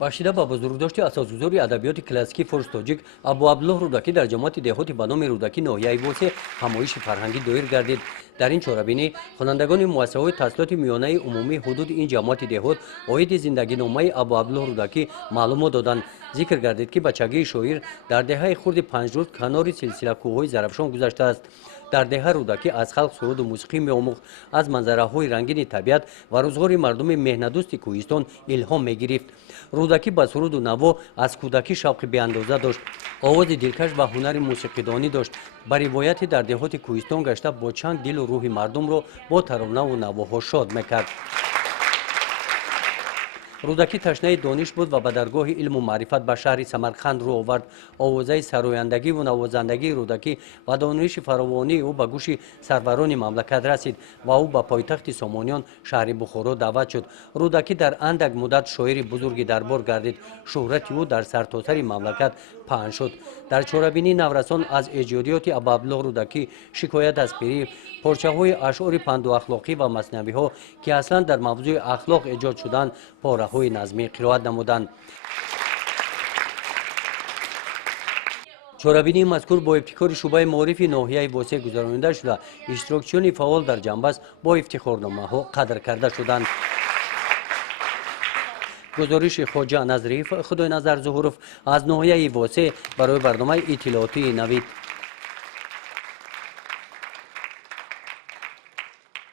башида ба бузургдошти асосгузори адабиёти классикии форс тоҷик абу абдуллоҳ рӯдакӣ дар ҷамоати деҳоти ба номи рӯдакӣ ноҳияи восе ҳамоиши фарҳангӣ доир гардид. дар ин чорабинӣ хонандагони муассисаҳои таҳсилоти миёнаи умумии ҳудуди ин ҷамоати деҳот оиди зиндагиномаи абу абдуллоҳ рӯдакӣ маълумот доданд. зикр гардид ки бачагии шоир дар деҳаи хурди панҷрӯз канори силсилакӯҳҳои зарафшон гузаштааст. дар деҳа рӯдакӣ аз халқ суруду мусиқӣ меомӯхт, аз манзараҳои рангини табиат ва рӯзгори мардуми меҳнатдӯсти кӯҳистон илҳом мегирифт. рӯдакӣ ба суруду наво аз кӯдакӣ шавқи беандоза дошт, овози дилкаш ва ҳунари мусиқидонӣ дошт. ба ривояти дар деҳоти кӯҳистон гашта бо чанг дилу рӯҳи мардумро бо таронаву навоҳо шод мекард. рӯдакӣ ташнаи дониш буд ва ба даргоҳи илму маърифат ба шаҳри самарқанд рӯ овард. овозаи сарояндагиву навозандагии рӯдакӣ ва дониши фаровонии ӯ ба гӯши сарварони мамлакат расид ва ӯ ба пойтахти сомониён шаҳри бухоро даъват шуд. рӯдакӣ дар андак муддат шоири бузурги дарбор гардид. шӯҳрати ӯ дар сартосари мамлакат паҳн шуд. дар чорабинии наврасон аз эҷодиёти абу абдуллоҳ рӯдакӣ шикоят аз пирӣ, порчаҳои ашъори панду ахлоқӣ ва маснавиҳо ки аслан дар мавзӯи ахлоқ эҷод шуданд пораҳои назмӣ қироат намуданд. чорабинии мазкур бо ибтикори шуъбаи маорифи ноҳияи восе гузаронида шуда иштирокчиёни фаъол дар ҷанбас бо ифтихорномаҳо қадр карда шуданд. гузориши хоҷа назриф худойназар зуҳуров аз ноҳияи восе барои барномаи иттилоотии навид.